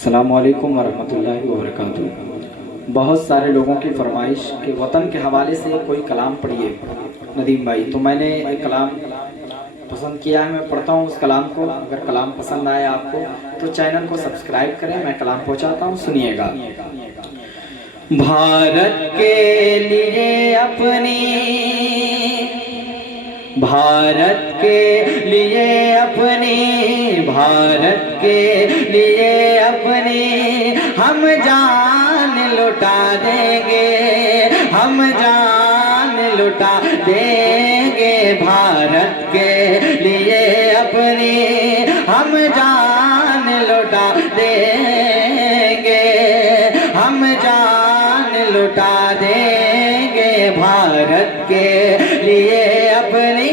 अस्सलामुअलैकुम वरहमतुल्लाहि वबरकातुहू। बहुत सारे लोगों की फरमाइश के वतन के हवाले से कोई कलाम पढ़िए नदीम भाई, तो मैंने एक कलाम पसंद किया है, मैं पढ़ता हूँ उस कलाम को। अगर कलाम पसंद आए आपको तो चैनल को सब्सक्राइब करें। मैं कलाम पहुँचाता हूँ, सुनिएगा। भारत के लिए अपनी, भारत के लिए अपनी, भारत के लिए अपनी हम जान लुटा देंगे, हम जान लुटा देंगे। भारत के लिए अपनी हम जान लुटा देंगे, हम जान लुटा देंगे। भारत के लिए अपनी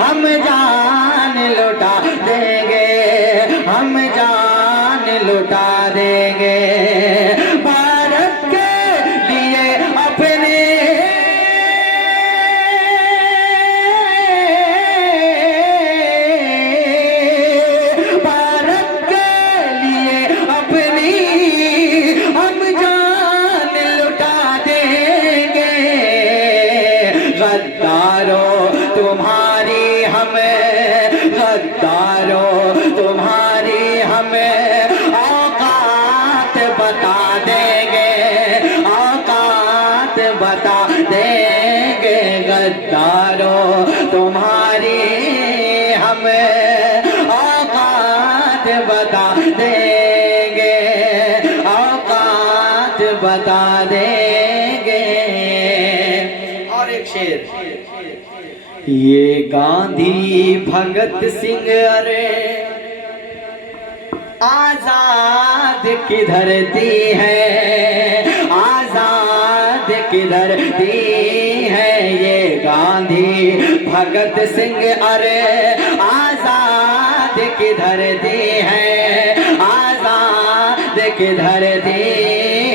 हम जान लुटा देंगे, हम जान लुटा देंगे। भारत के लिए अपने, भारत के लिए अपनी हम जान लुटा देंगे। गद्दारों तुम्हारी हमें, गद्दारों तुम्हारी हमें औकात बता देंगे, औकात बता देंगे। गद्दारों तुम्हारी हमें औकात बता देंगे, औकात बता देंगे। और एक शेर, ये गांधी भगत सिंह अरे आजाद की धरती है, आजाद की धरती है। ये गांधी भगत सिंह अरे आजाद की धरती है, आजाद की धरती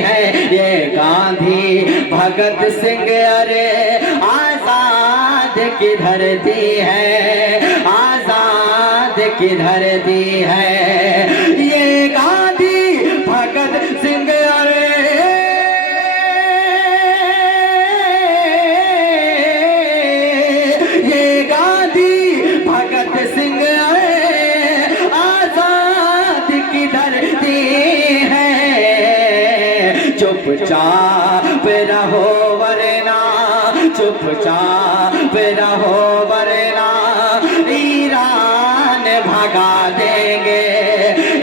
है। ये गांधी भगत सिंह अरे आजाद की धरती है, आजाद की धरती है। ये गांधी भगत सिंह अरे ये गांधी भगत सिंह अरे आजाद की धरती है। चुपचाप रहो वरना, चुपचाप रहो वरना ईरान भगा देंगे,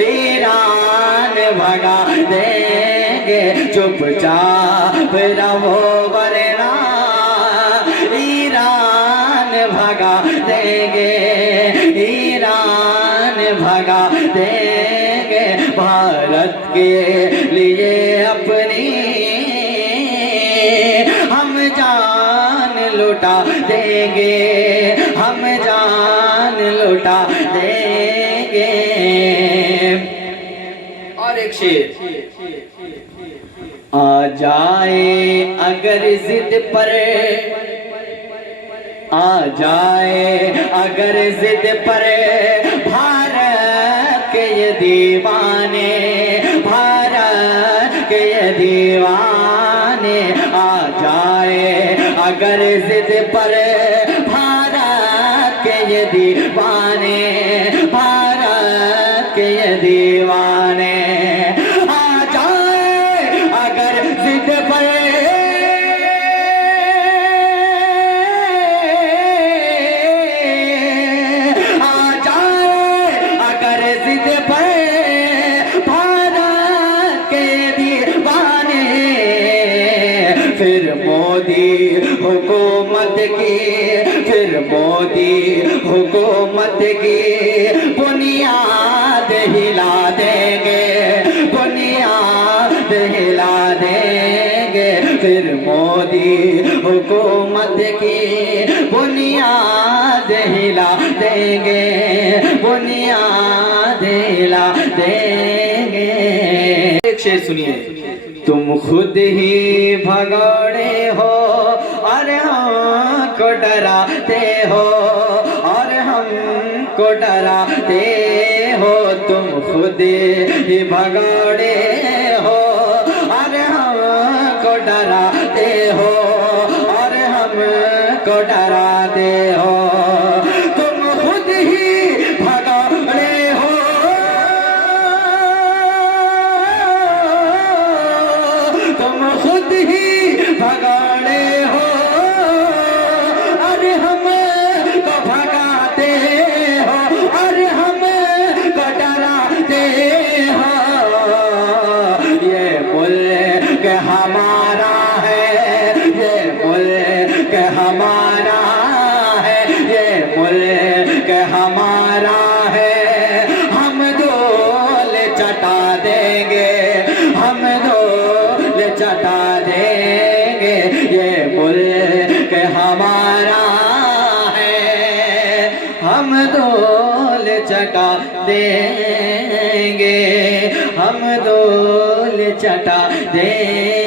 ईरान भगा देंगे। चुपचाप रहो वरना ईरान भगा देंगे, ईरान भगा देंगे। भारत के लिए अपनी हम जान लुटा देंगे, हम जान लुटा देंगे। और एक शेर, आ जाए अगर जिद पर, आ जाए अगर जिद पर भारत के ये दीवाने, भारत के ये दीवाने। आ जाए अगर जिद पर भारत के ये दीवाने, भारत के ये दीवाने। आ जाए अगर जिद पर, आ जाए अगर जिद पर भारत के दीवाने। फिर मोदी हुकूमत की, फिर मोदी हुकूमत की बुनियाद हिला देंगे, बुनियाद हिला देंगे। फिर मोदी हुकूमत की बुनियाद हिला देंगे, बुनियाद हिला देंगे। एक शेर सुनिए, तुम खुद ही भगोड़े हो और हमको डराते हो, और हमको डराते हो तुम खुद ही भगाड़े हो, और हमको डराते हो, और हमको डराते हो। तुम खुद ही भगाड़े हो, तुम खुद ही भगाड़े हो, और हमको भगाते हो, और हमको डराते हो। ये मुल्क हमारा है, ये मुल्क हमारा है, ये मुल्क हमारा है। हम धूल चटा देंगे, हम धूल चटा देंगे, ये मुल्क हमारा है। हम धूल चटा देंगे, हम धूल चटा देंगे।